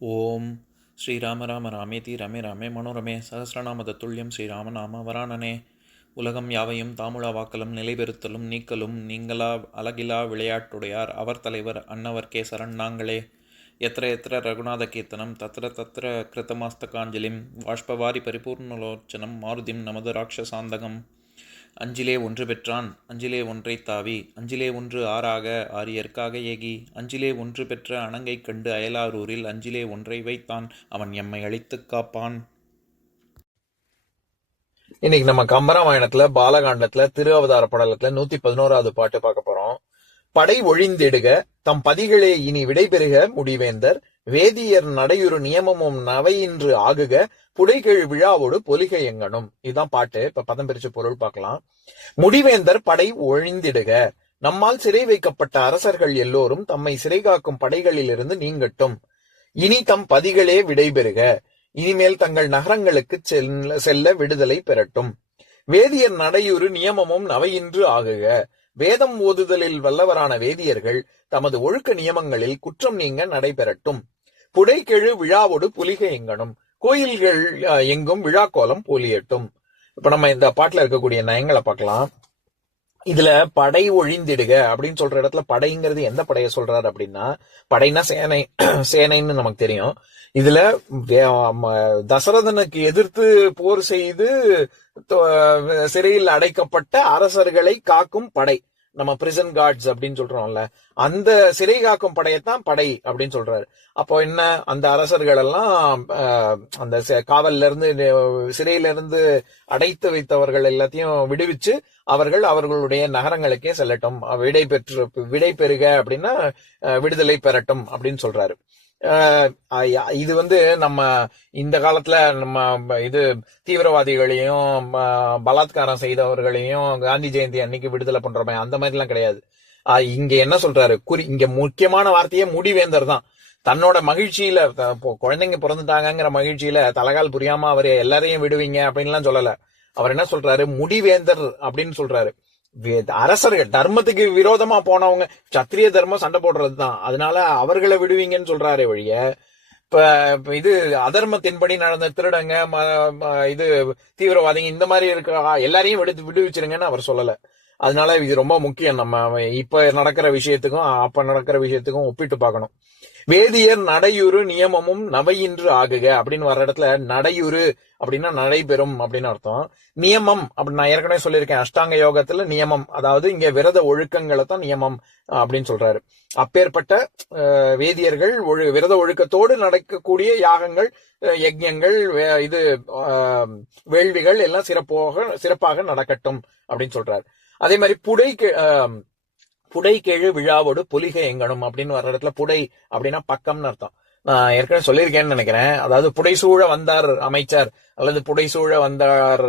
ஓம் ஸ்ரீராம ராம ராமேதி ரமே ராமே மனோரமே சகசிரநாம தத்துல்யம் ஸ்ரீராமநாம வராணனே. உலகம் யாவையும் தாமுழா வாக்கலும் நிலைபெறுத்தலும் நீக்கலும் நீங்களா அழகிலா விளையாட்டுடையார் அவர் தலைவர் அன்னவர் கேசரன் நாங்களே. எத்திர எத்திர ரகுநாத கீர்த்தனம் தத்திர தத்திர கிருத்தமாஸ்தகாஞ்சலிம் வாஷ்பவாரி பரிபூர்ணலோச்சனம் மாருதிம் நமது ராட்சசாந்தகம். அஞ்சிலே ஒன்று பெற்றான் அஞ்சிலே ஒன்றைத் தாவி அஞ்சிலே ஒன்று ஆறாக ஆரியர்க்காக ஏகி அஞ்சிலே ஒன்று பெற்ற அணங்கைக் கண்டு அயலாரூரில் அஞ்சிலே ஒன்றை வைத்தான் அவன் எம்மை அழித்துக் காப்பான். இன்னைக்கு நம்ம கம்பராமாயணத்துல பாலகாண்டத்துல திருஅவதார படலத்துல 111வது பாட்டு பார்க்க போறோம். படை ஒழிந்திடுக தம் பதிகளே இனி விடைபெறுக முடிவேந்தர் வேதியர் நடையுறு நியமமும் நவையின்று ஆகுக புடைகெழு விழாவோடு பொலிகை எங்கனும். இதுதான் பாட்டு. இப்ப பதம் பிரிச்சு பொருள் பார்க்கலாம். முடிவேந்தர் படை ஒழிந்திடுக, நம்மால் சிறை வைக்கப்பட்ட அரசர்கள் எல்லோரும் தம்மை சிறை காக்கும் படைகளிலிருந்து நீங்கட்டும். இனி தம் பதிகளே விடைபெறுக, இனிமேல் தங்கள் நகரங்களுக்கு செல்ல விடுதலை பெறட்டும். வேதியர் நடையுறு நியமமும் நவையின்று ஆகுக, வேதம் ஓதுதலில் வல்லவரான வேதியர்கள் தமது ஒழுக்க நியமங்களில் குற்றம் நீங்க நடைபெறட்டும். புடைகெழு விழாவோடு புலிகை எங்கனும், கோயில்கள் எங்கும் விழாக்கோலம் பொலியட்டும். இப்ப நம்ம இந்த பாட்டுல இருக்கக்கூடிய நயங்களை பார்க்கலாம். இதுல படை ஒழிந்திடுக அப்படின்னு சொல்ற இடத்துல படைங்கிறது எந்த படையை சொல்றாரு அப்படின்னா, படைனா சேனை, சேனைன்னு நமக்கு தெரியும். இதுல தசரதனுக்கு எதிர்த்து போர் செய்து சிறையில் அடைக்கப்பட்ட அரசர்களை காக்கும் படை, நம்ம பிரிசன் கார்ட்ஸ் அப்படின்னு சொல்றோம்ல, அந்த சிறை காக்கும் படையத்தான் படை அப்படின்னு சொல்றாரு. அப்போ என்ன, அந்த அரசர்கள் எல்லாம் அந்த காவல்ல இருந்து சிறையில இருந்து அடைத்து வைத்தவர்கள் எல்லாத்தையும் விடுவிச்சு அவர்கள் அவர்களுடைய நகரங்களுக்கே செல்லட்டும், விடை பெறுக அப்படின்னா விடுதலை பெறட்டும் அப்படின்னு சொல்றாரு. இது நம்ம இந்த காலத்துல நம்ம இது தீவிரவாதிகளையும் பலாத்காரம் செய்தவர்களையும் காந்தி ஜெயந்தி அன்னைக்கு விடுதலை பண்றோமே அந்த மாதிரி எல்லாம் கிடையாது. இங்க என்ன சொல்றாரு, இங்க முக்கியமான வார்த்தையே முடிவேந்தர் தான். தன்னோட மகிழ்ச்சியில, குழந்தைங்க பிறந்துட்டாங்கிற மகிழ்ச்சியில தலகால் புரியாம அவர் எல்லாரையும் விடுவீங்க அப்படின்லாம் சொல்லல. அவர் என்ன சொல்றாரு, முடிவேந்தர் அப்படின்னு சொல்றாரு. அரசர்கள் தர்மத்துக்கு விரோதமா போனவங்க, சத்திரிய தர்மம் சண்டை போடுறதுதான், அதனால அவர்களை விடுவீங்கன்னு சொல்றாரு வழிய, இப்ப இது அதர்மத்தின்படி நடந்த திருடங்க, இது தீவிரவாதிங்க இந்த மாதிரி இருக்க எல்லாரையும் விடுவிச்சிருங்கன்னு அவர் சொல்லல. அதனால இது ரொம்ப முக்கியம். நம்ம இப்ப நடக்கிற விஷயத்துக்கும் அப்ப நடக்கிற விஷயத்துக்கும் ஒப்பிட்டு பார்க்கணும். வேதியர் நடையுறு நியமமும் நவையின்று ஆகுக அப்படின்னு வர்ற இடத்துல நடையுறு அப்படின்னா நடைபெறும் அப்படின்னு அர்த்தம். நியமம் அப்படி நான் ஏற்கனவே சொல்லியிருக்கேன், அஷ்டாங்க யோகத்துல நியமம், அதாவது இங்க விரத ஒழுக்கங்களை தான் நியமம் அப்படின்னு சொல்றாரு. அப்பேற்பட்ட வேதியர்கள் விரத ஒழுக்கத்தோடு நடக்கக்கூடிய யாகங்கள், யஜ்யங்கள், இது வேள்விகள் எல்லாம் சிறப்பாக நடக்கட்டும் அப்படின்னு சொல்றாரு. அதே மாதிரி புடைகெழு விழாவோடு பொலிகை எங்கனும் அப்படின்னு வர்ற இடத்துல புடை அப்படின்னா பக்கம்னு அர்த்தம். நான் ஏற்கனவே சொல்லியிருக்கேன்னு நினைக்கிறேன். அதாவது புடைசூழ வந்தார் அமைச்சர் அல்லது புடைசூழ வந்தார்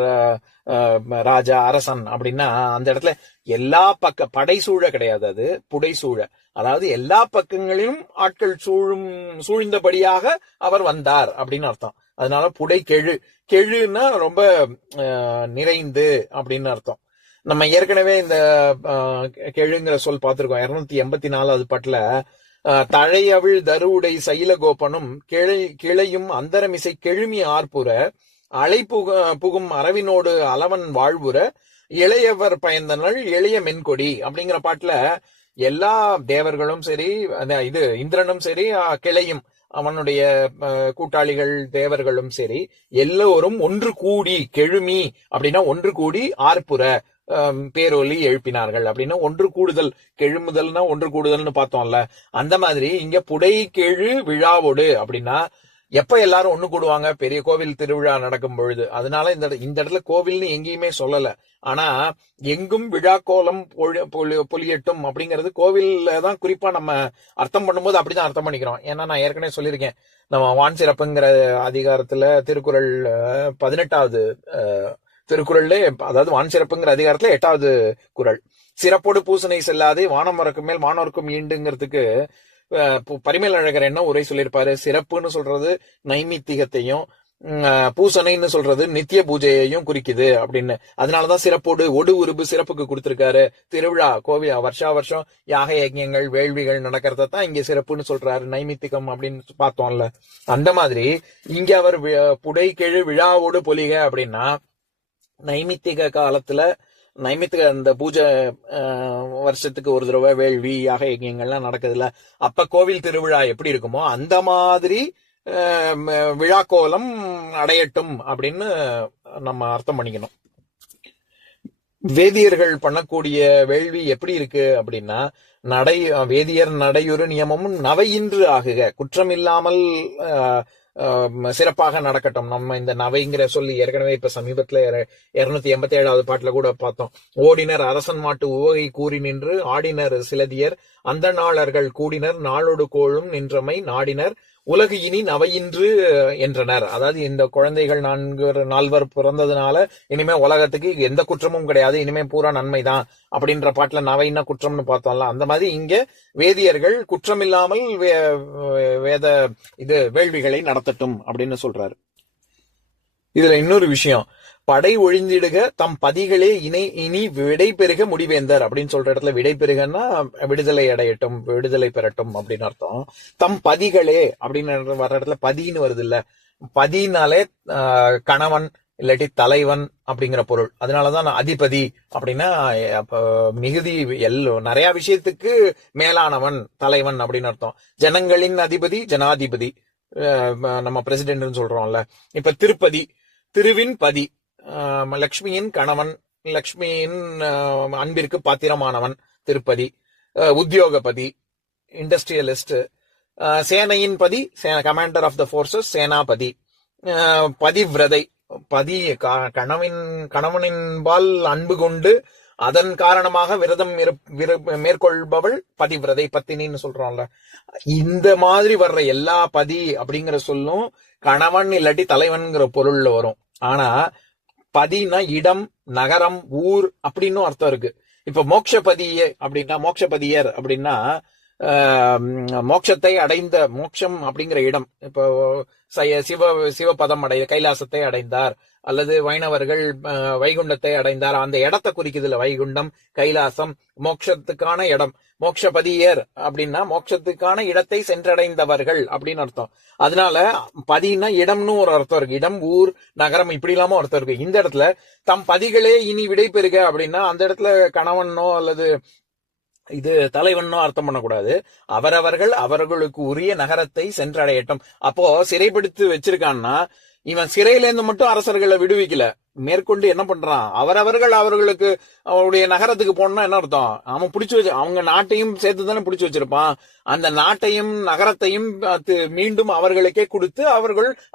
ராஜா அரசன் அப்படின்னா அந்த இடத்துல எல்லா படைசூழ கிடையாது, அது புடைசூழ, அதாவது எல்லா பக்கங்களிலும் ஆட்கள் சூழ்ந்தபடியாக அவர் வந்தார் அப்படின்னு அர்த்தம். அதனால புடைகெழு, கெழுன்னா ரொம்ப நிறைந்து அப்படின்னு அர்த்தம். நம்ம ஏற்கனவே இந்த கெழுங்கிற சொல் பார்த்திருக்கோம். 284வது பாட்டுல தழையவிழ் தருவுடை சைலகோபனும் கிளையும் அந்தரமிசை கெழுமி ஆர்ப்புற அலை புகும் அரவினோடு அளவன் வாழ்வுற இளையவர் பயந்தனள் எளிய மென்கொடி அப்படிங்கிற பாட்டுல எல்லா தேவர்களும் சரி, இது இந்திரனும் சரி, கிளையும் அவனுடைய கூட்டாளிகள் தேவர்களும் சரி எல்லோரும் ஒன்று கூடி, கெழுமி அப்படின்னா ஒன்று கூடி, ஆர்ப்புற பேரொலி எழுப்பினார்கள் அப்படின்னா ஒன்று கூடுதல், கெழுமுதல்னா ஒன்று கூடுதல்னு பார்த்தோம்ல, அந்த மாதிரி இங்க புடை கெழு விழாவோடு அப்படின்னா எப்ப எல்லாரும் ஒண்ணு கூடுவாங்க, பெரிய கோவில் திருவிழா நடக்கும் பொழுது. அதனால இந்த இடத்துல கோவில்னு எங்கேயுமே சொல்லல, ஆனா எங்கும் விழா கோலம் பொலியட்டும் அப்படிங்கிறது கோவில்ல தான் குறிப்பா நம்ம அர்த்தம் பண்ணும்போது அப்படிதான் அர்த்தம் பண்ணிக்கிறோம். ஏன்னா நான் ஏற்கனவே சொல்லியிருக்கேன், நம்ம வான் சிறப்புங்கிற அதிகாரத்துல திருக்குறள் 18வது திருக்குறள்ல, அதாவது வான் சிறப்புங்கிற அதிகாரத்துல 8வது குறள், சிறப்போடு பூசனை செல்லாது வானம் மறக்கும் மேல் மானோர்க்கும் ஈண்டுங்கிறதுக்கு பரிமேல் அழகர் என்ன உரை சொல்லியிருப்பாரு, சிறப்புன்னு சொல்றது நைமித்திகத்தையும் பூசணைன்னு சொல்றது நித்திய பூஜையையும் குறிக்குது அப்படின்னு. அதனாலதான் சிறப்போடு ஒடு உருபு சிறப்புக்கு கொடுத்திருக்காரு. திருவிழா கோவில் வருஷா வருஷம் யாக யஜ்யங்கள் வேள்விகள் நடக்கிறத தான் இங்க சிறப்புன்னு சொல்றாரு. நைமித்திகம் அப்படின்னு பார்த்தோம்ல. அந்த மாதிரி இங்க அவர் புடைக்கெழு விழாவோடு பொலிக அப்படின்னா நைமித்திக காலத்துல நைமித்திக அந்த பூஜை வருஷத்துக்கு ஒரு தடவை வேள்வி யாக யஜ்யங்கள்லாம் நடக்குதுல்ல, அப்ப கோவில் திருவிழா எப்படி இருக்குமோ அந்த மாதிரி விழாக்கோலம் அடையட்டும் அப்படின்னு நம்ம அர்த்தம் பண்ணிக்கணும். வேதியர்கள் பண்ணக்கூடிய வேள்வி எப்படி இருக்கு அப்படின்னா, வேதியர் நடையுறு நியமமும் நவையின்று ஆகுக, குற்றமில்லாமல் சிறப்பாக நடக்கட்டும். நம்ம இந்த நவைங்கிற சொல்லி ஏற்கனவே இப்ப சமீபத்துல 287வது பாட்டுல கூட பார்த்தோம். ஓடினர் அரசன் மாட்டு உவகை கூறி நின்று ஆடினர் சிலதியர் அந்த நாளர்கள் கூடினர் நாளொடு கோளும் நின்றமை நாடினர் உலகு இனி நவையின்று என்றனர். அதாவது இந்த குழந்தைகள் 4 பிறந்ததுனால இனிமே உலகத்துக்கு எந்த குற்றமும் கிடையாது, இனிமே பூரா நன்மைதான் அப்படின்ற பாட்டுல நவைன்னா குற்றம்னு பார்த்தோம்ல. அந்த மாதிரி இங்க வேதியர்கள் குற்றமில்லாமல் வேத வேள்விகளை நடத்தட்டும் அப்படின்னு சொல்றாரு. இதுல இன்னொரு விஷயம், படை ஒழிந்திடுக தம் பதிகளே இனி விடை பெருக முடிவேந்தர் அப்படின்னு சொல்ற இடத்துல விடை பெருகன்னா விடுதலை அடையட்டும், விடுதலை பெறட்டும் அப்படின்னு அர்த்தம். தம் பதிகளே அப்படின்னு வர்ற இடத்துல பதின்னு வருது இல்ல, பதினாலே கணவன் இல்லாட்டி தலைவன் அப்படிங்கிற பொருள். அதனாலதான் அதிபதி அப்படின்னா மிகுதி நிறைய விஷயத்துக்கு மேலானவன் தலைவன் அப்படின்னு அர்த்தம். ஜனங்களின் அதிபதி ஜனாதிபதி, நம்ம பிரசிடென்ட்னு சொல்றோம்ல. இப்ப திருப்பதி, திருவின் பதி, லக்ஷ்மியின் கணவன், லக்ஷ்மியின் அன்பிற்கு பாத்திரமானவன் திருப்பதி. உத்தியோகபதி இண்டஸ்ட்ரியலிஸ்ட். சேனையின் பதி கமாண்டர் ஆஃப் த போர்சஸ் சேனாபதி. பதிவிரதை பதி கணவனின்பால் அன்பு கொண்டு அதன் காரணமாக விரதம் மேற்கொள்பவள் பதிவிரதை, பத்தினின்னு சொல்றோம்ல. இந்த மாதிரி வர்ற எல்லா பதி அப்படிங்கிற சொல்லும் கணவன் இல்லாட்டி தலைவன்கிற பொருள்ல வரும். ஆனா பதினா இடம், நகரம், ஊர் அப்படின்னு அர்த்தம் இருக்கு. இப்ப மோட்சபதியே அப்படின்னா மோட்சபதியர் அப்படின்னா மோட்சத்தை அடைந்த, மோட்சம் அப்படிங்கிற இடம். இப்போ சிவபதம் கைலாசத்தை அடைந்தார், அல்லது வைணவர்கள் வைகுண்டத்தை அடைந்தார், அந்த இடத்தை குறிக்குதுல. வைகுண்டம், கைலாசம் மோட்சத்துக்கான இடம். மோட்சபதியர் அப்படின்னா மோட்சத்துக்கான இடத்தை சென்றடைந்தவர்கள் அப்படின்னு அர்த்தம். அதனால பதினா இடம்னு ஒரு அர்த்தம் இருக்கு. இடம், ஊர், நகரம் இப்படி இல்லாம அர்த்தம் இருக்கு. இந்த இடத்துல தம் பதிகளே இனி விடை பெறுக அப்படின்னா அந்த இடத்துல கணவனோ அல்லது தலைவனோ அர்த்தம் பண்ணக்கூடாது. அவரவர்கள் அவர்களுக்கு உரிய நகரத்தை சென்றடையட்டும். அப்போ சிறைப்படுத்தி வச்சிருக்கான்னா இவன் சிறையில இருந்து மட்டும் அரசர்களை விடுவிக்கல, மேற்கொண்டு என்ன பண்றான், அவரவர்கள் அவர்களுக்கு அவருடைய நகரத்துக்கு போனா என்ன அர்த்தம், அவன் பிடிச்சு வச்சு அவங்க நாட்டையும் சேர்த்து தானே பிடிச்சு வச்சிருப்பான். அந்த நாட்டையும் நகரத்தையும் மீண்டும் அவர்களுக்கே கொடுத்து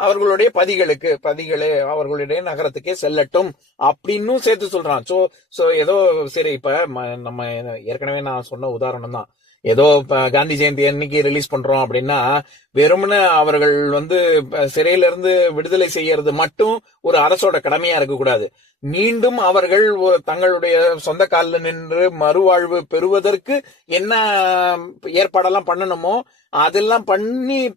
அவர்களுடைய பதிகளே அவர்களுடைய நகரத்துக்கே செல்லட்டும் அப்படின்னு சேர்த்து சொல்றான். சோ ஏதோ சரி, இப்ப நம்ம ஏற்கனவே நான் சொன்ன உதாரணம் தான். ஏதோ காந்தி ஜெயந்தி அன்னைக்கு ரிலீஸ் பண்றோம் அப்படின்னா வெறுமனே அவர்கள் சிறையில இருந்து விடுதலை செய்யறது மட்டும் ஒரு அரசோட கடமையா இருக்கக்கூடாது. மீண்டும் அவர்கள் தங்களுடைய சொந்த காலில் நின்று மறுவாழ்வு பெறுவதற்கு என்ன ஏற்பாடெல்லாம் பண்ணணுமோ அதெல்லாம்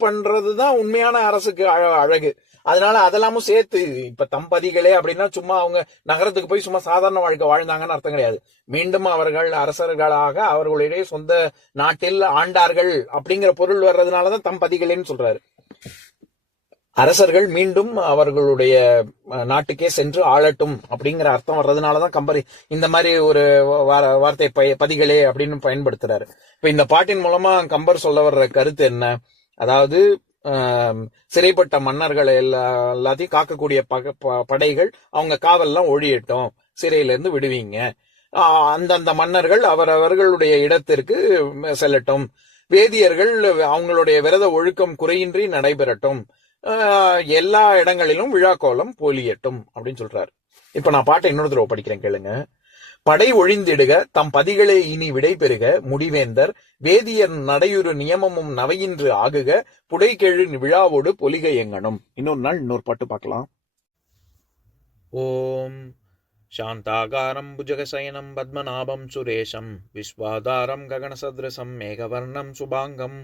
பண்றதுதான் உண்மையான அரசுக்கு அழகு. அதனால அதெல்லாமும் சேர்த்து இப்ப தம்பதிகளே அப்படின்னா சும்மா அவங்க நகரத்துக்கு போய் சும்மா சாதாரண வாழ்க்கை வாழ்ந்தாங்கன்னு அர்த்தம் கிடையாது. மீண்டும் அவர்கள் அரசர்களாக அவர்களுடைய சொந்த நாட்டில் ஆண்டார்கள் அப்படிங்கிற பொருள் வர்றதுனாலதான் தம்பதிகளேன்னு சொல்றாரு. அரசர்கள் மீண்டும் அவர்களுடைய நாட்டுக்கே சென்று ஆளட்டும் அப்படிங்கிற அர்த்தம் வர்றதுனாலதான் கம்பர் இந்த மாதிரி ஒரு வார்த்தை பதிகளே அப்படின்னு பயன்படுத்துறாரு. இப்ப இந்த பாட்டின் மூலமா கம்பர் சொல்ல வர்ற கருத்து என்ன, அதாவது சிறைப்பட்ட மன்னர்களை எல்லாத்தையும் காக்கக்கூடிய படைகள் அவங்க காவல்லாம் ஒழியட்டும், சிறையில இருந்து விடுவீங்க, அந்தந்த மன்னர்கள் அவரவர்களுடைய இடத்திற்கு செல்லட்டும், வேதியர்கள் அவங்களுடைய விரத ஒழுக்கம் குறையின்றி நடைபெறட்டும், எல்லா இடங்களிலும் விழாக்கோலம் பொலியட்டும் அப்படின்னு சொல்றாரு. இப்ப நான் பாட்டை இன்னொரு தடவை படிக்கிறேன், கேளுங்க. படை ஒழிந்திடுக தம் பதிகளே இனி விடை பெறுக முடிவேந்தர் வேதியர் நடையுறு நியமமும் நவையின்று ஆகுக புடைகெழு விழாவோடு பொலிக எங்கனும். இன்னொரு நாள் இன்னொரு பாட்டு பார்க்கலாம். ஓம் சாந்தாகாரம் புஜகசயனம் பத்மநாபம் சுரேஷம் விஸ்வாதாரம் ககனசத்ரசம் மேகவர்ணம் சுபாங்கம்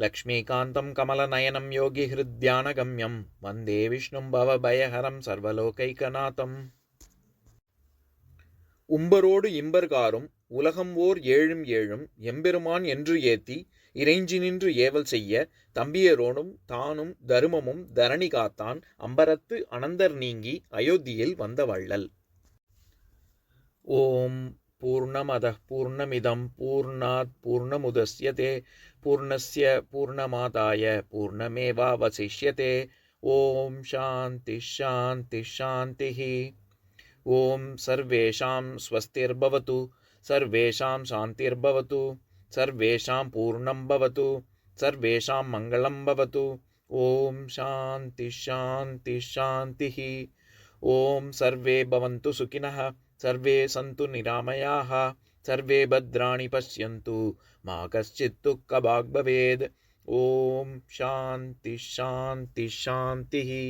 லக்ஷ்மீகாந்தம் கமலநயனம் யோகிஹிருத்யானகம்யம் வந்தே விஷ்ணும் பவபயஹரம் சர்வலோகைகநாதம். உம்பரோடு இம்பர்காரும் உலகம் ஓர் ஏழும் ஏழும் எம்பெருமான் என்று ஏத்தி இறைஞ்சி நின்று ஏவல் செய்ய தம்பியரோனும் தானும் தருமமும் தரணி காத்தான் அம்பரத்து அனந்தர் நீங்கி அயோத்தியில் வந்த வள்ளல். ஓம் பூர்ணமதః பூர்ணமிதம் பூர்ணாத் பூர்ணமுதஸ்யதே பூர்ணஸ்ய பூர்ணமாதாய பூர்ணமேவாவசிஷ்யதே. ஓம் சாந்தி ஷாந்தி ஷாந்திஹி. ஓம் சர்வேஷாம் ஸ்வஸ்திர்பவது சர்வேஷாம் சாந்திர்பவது சர்வேஷாம் பூர்ணம் பவது சர்வேஷாம் மங்களம் பவது. ஓம் சாந்தி ஷாந்தி ஷாந்திஹி. ஓம் சர்வே பவந்து சுகினः சர்வே சந்து நிராமயாः சர்வே பத்ராணி பஷ்யந்து மா கஷ்சித் துக்கபாக் பவேத். ஓம் சாந்தி ஷாந்தி ஷாந்திஹி.